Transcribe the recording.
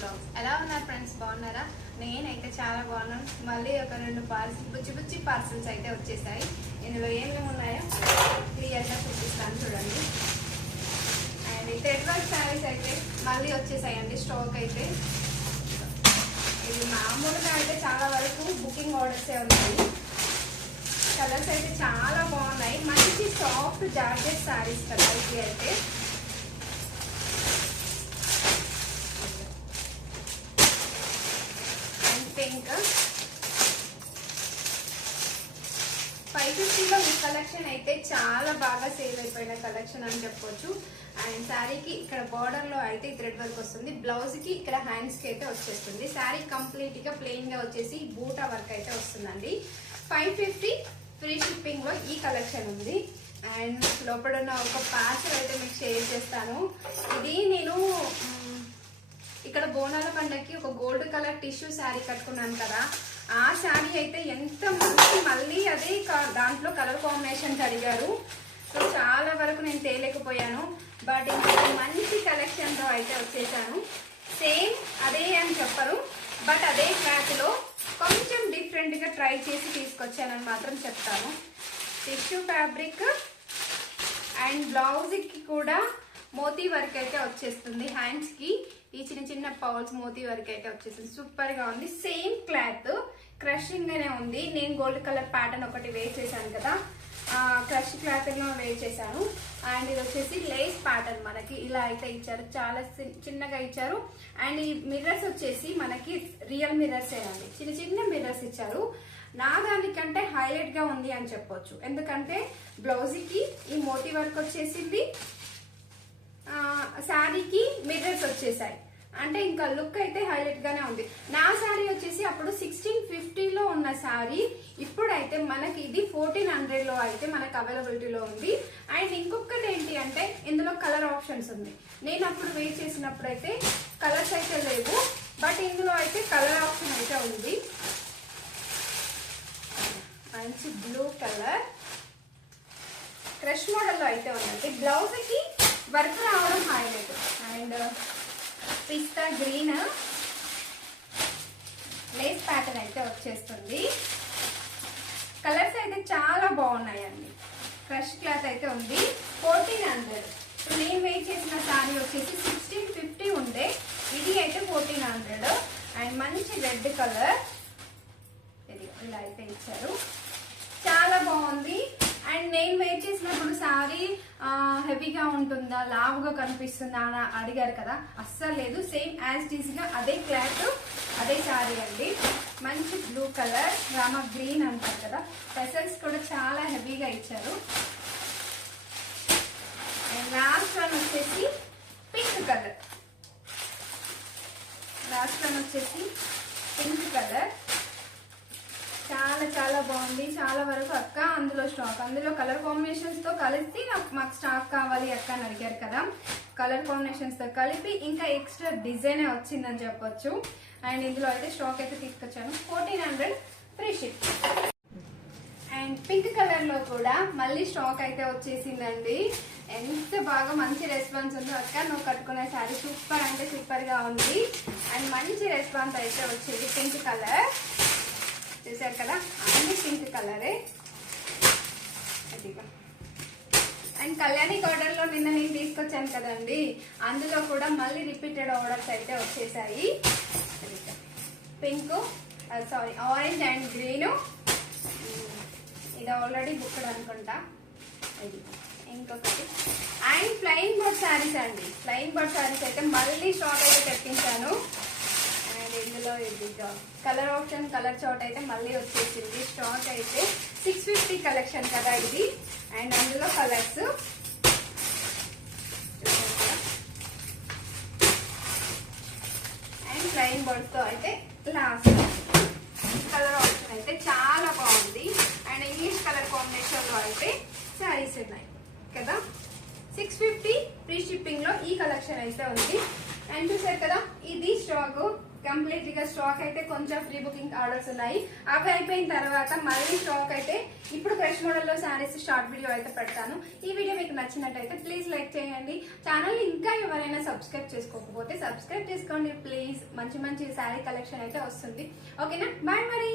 Blogs ఎలా ఉన్నారు friends బాగున్నారా? నేనైతే చాలా బాగున్నాను. మళ్ళీ ఒక రెండు పార్సల్ బుచ్చి బుచ్చి పార్సల్స్ అయితే వచ్చేసాయి. ఇందులో ఏమేమి ఉన్నాయో క్లియర్గా చూపిస్తాను చూడండి. అండ్ ఈ వర్క్ శారీస్ అయితే మళ్ళీ వచ్చేసాయండి స్టాక్ అయితే. ఇది మామూలుగా అయితే చాలా వరకు బుకింగ్ ఆర్డర్సే ఉన్నాయి. కలర్స్ అయితే చాలా బాగున్నాయి. మంచి సాఫ్ట్ జాకెట్ శారీస్ కదా ఇవి అయితే అండ్ పింక్ లో ఈ కలెక్షన్ అయితే చాలా బాగా సేల్ అయిపోయిన కలెక్షన్ అని చెప్పొచ్చు. అండ్ శారీకి ఇక్కడ బార్డర్లో అయితే థ్రెడ్ వర్క్ వస్తుంది. బ్లౌజ్కి ఇక్కడ హ్యాండ్స్కి అయితే వచ్చేస్తుంది. శారీ కంప్లీట్గా ప్లెయిన్గా వచ్చేసి బూటా వర్క్ అయితే వస్తుందండి. ఫైవ్ ఫిఫ్టీ ఫ్రీ షిప్పింగ్లో ఈ కలెక్షన్ ఉంది. అండ్ లోపల ఉన్న ఒక పార్సల్ అయితే మీకు షేర్ చేస్తాను. ఇది నేను ఇక్కడ బోనాల పండగకి ఒక గోల్డ్ కలర్ టిష్యూ శారీ కట్టుకున్నాను కదా. ఆ శారీ అయితే ఎంత మంచి మళ్ళీ అదే దాంట్లో కలర్ కాంబినేషన్స్ అడిగారు సో చాలా వరకు నేను తేలేకపోయాను. బట్ ఇంకా మంచి కలెక్షన్తో అయితే వచ్చేసాను. సేమ్ అదే అని చెప్పరు. బట్ అదే క్లాత్లో కొంచెం డిఫరెంట్గా ట్రై చేసి తీసుకొచ్చానని మాత్రం చెప్తాను. టిష్యూ ఫ్యాబ్రిక్ అండ్ బ్లౌజ్కి కూడా మోతీ వర్క్ అయితే వచ్చేస్తుంది. హ్యాండ్స్కి ఈ చిన్న చిన్న పౌల్స్ మోతీ వర్క్ అయితే వచ్చేస్తుంది సూపర్గా ఉంది. Same cloth. క్రషింగ్ గానే ఉంది. నేను గోల్డ్ కలర్ ప్యాటర్న్ ఒకటి వేర్ చేశాను కదా. క్రష్ క్లాత్లో వేర్ చేశాను. అండ్ ఇది వచ్చేసి లేస్ ప్యాటర్న్ మనకి ఇలా అయితే ఇచ్చారు. చాలా చిన్నగా ఇచ్చారు. అండ్ ఈ మిర్రర్స్ వచ్చేసి మనకి రియల్ మిర్రర్స్ అండి. చిన్న చిన్న మిర్రర్స్ ఇచ్చారు. నా దానికంటే హైలైట్గా ఉంది అని చెప్పొచ్చు. ఎందుకంటే బ్లౌజ్కి ఈ మోటీ వర్క్ వచ్చేసింది. శారీకి మిర్రర్స్ వచ్చేసాయి. అంటే ఇంకా లుక్ అయితే హైలైట్ గానే ఉంది. నా శారీ వచ్చేసి అప్పుడు శారీ ఇప్పుడైతే మనకి ఇది ఫోర్టీన్ హండ్రెడ్లో అయితే మనకు అవైలబిలిటీలో ఉంది. అండ్ ఇంకొకటి ఏంటి అంటే ఇందులో కలర్ ఆప్షన్స్ ఉంది. నేను అప్పుడు వెయిట్ చేసినప్పుడు అయితే కలర్స్ అయితే లేవు. బట్ ఇందులో అయితే కలర్ ఆప్షన్ అయితే ఉంది. మంచి బ్లూ కలర్ క్రష్ మోడల్లో అయితే ఉందండి బ్లౌజ్కి వర్క్ రావడం highlight and pista green pattern అయితే వచ్చేస్తుంది కలర్స్ అయితే చాలా బాగున్నాయండి. ఫ్రెష్ క్లాత్ అయితే ఉంది. ఫోర్టీన్ హండ్రెడ్ ఇప్పుడు నేను వెయిట్ చేసిన శారీ వచ్చేసి సిక్స్టీన్ ఫిఫ్టీ ఉండే. ఇది అయితే ఫోర్టీన్ హండ్రెడ్ అండ్ మంచి రెడ్ కలర్ ఇది ఇలా అయితే ఇచ్చారు. చాలా బాగుంది. అండ్ నేను వెయిట్ చేసినప్పుడు శారీ హెవీగా ఉంటుందా లావుగా కనిపిస్తుందా అని అడిగారు కదా. అస్సలు లేదు. సేమ్ యాజ్ టీజ్గా అదే క్లాత్ అదే శారీ అండి. మంచి బ్లూ కలర్ రామ గ్రీన్ అంటారు కదా. పెసల్స్ కూడా చాలా హెవీగా ఇచ్చారు. అండ్ లాస్ట్ వన్ వచ్చేసి పింక్ కలర్ లాస్ట్ వన్ వచ్చేసి పింక్ కలర్ చాలా చాలా బాగుంది. చాలా వరకు అక్క అందులో స్టాక్ అందులో కలర్ కాంబినేషన్స్తో కలిసి నాకు మాకు స్టాక్ కావాలి అక్క అని అడిగారు కదా. కలర్ కాంబినేషన్స్తో కలిపి ఇంకా ఎక్స్ట్రా డిజైన్ వచ్చిందని చెప్పొచ్చు. అండ్ ఇందులో అయితే స్టాక్ అయితే తీసుకొచ్చాను. Fourteen hundred free ship and pink కలర్లో కూడా మళ్ళీ స్టాక్ అయితే వచ్చేసిందండి. ఎంత బాగా మంచి రెస్పాన్స్ ఉందో అక్క నువ్వు కట్టుకునే శారీ సూపర్ అంటే సూపర్గా ఉంది. అండ్ మంచి రెస్పాన్స్ అయితే వచ్చేది పింక్ కలర్. చూసారు కదా? అన్ని పింక్ కలరే. అదిగా అండ్ కళ్యాణి ఆర్డర్ నిన్న నేను తీసుకొచ్చాను కదండి. అందులో కూడా మళ్ళీ రిపీటెడ్ ఆర్డర్స్ అయితే వచ్చేసాయి. Pink sorry orange and green. ఇది ఆల్రెడీ బుక్డ్ అనుకుంటా. ఇది ఇంకొకటి. అండ్ ఫ్లయింగ్ బర్డ్ శారీస్ అండి. ఫ్లయింగ్ బర్డ్ శారీస్ అయితే మళ్ళీ షార్ట్ అయితే తెప్పించాను. అండ్ ఇందులో ఇది కలర్ ఆప్షన్ కలర్ షార్ట్ అయితే మళ్ళీ వచ్చేసింది. స్టాక్ అయితే సిక్స్ ఫిఫ్టీ కలెక్షన్ కదా ఇది. అండ్ అందులో కలర్స్ అండ్ ఫ్లయింగ్ బర్డ్తో తో అయితే లాస్ట్ కలర్ ఆప్షన్ అయితే చాలా బాగుంది. అండ్ ఇంగ్లీష్ కలర్ కాంబినేషన్లో అయితే శారీస్ ఉన్నాయి. కదా? సిక్స్ ఫిఫ్టీ ఫ్రీ షిప్పింగ్లో ఈ కలెక్షన్ అయితే ఉంది. అండ్ చూసారు కదా? కంప్లీట్గా స్టాక్ అయితే కొంచెం ఫ్రీ బుకింగ్ ఆర్డర్స్ ఉన్నాయి. అవి అయిపోయిన తర్వాత మళ్ళీ స్టాక్ అయితే ఇప్పుడు ఫ్రెష్ మోడల్లో శారీస్ షార్ట్ వీడియో అయితే పెడతాను. ఈ వీడియో మీకు నచ్చినట్టయితే ప్లీజ్ లైక్ చేయండి. ఛానల్ ఇంకా ఎవరైనా సబ్స్క్రైబ్ చేసుకోకపోతే సబ్స్క్రైబ్ చేసుకోండి. ప్లీజ్ మంచి మంచి శారీ కలెక్షన్ అయితే వస్తుంది. ఓకేనా బాయ్ మరి.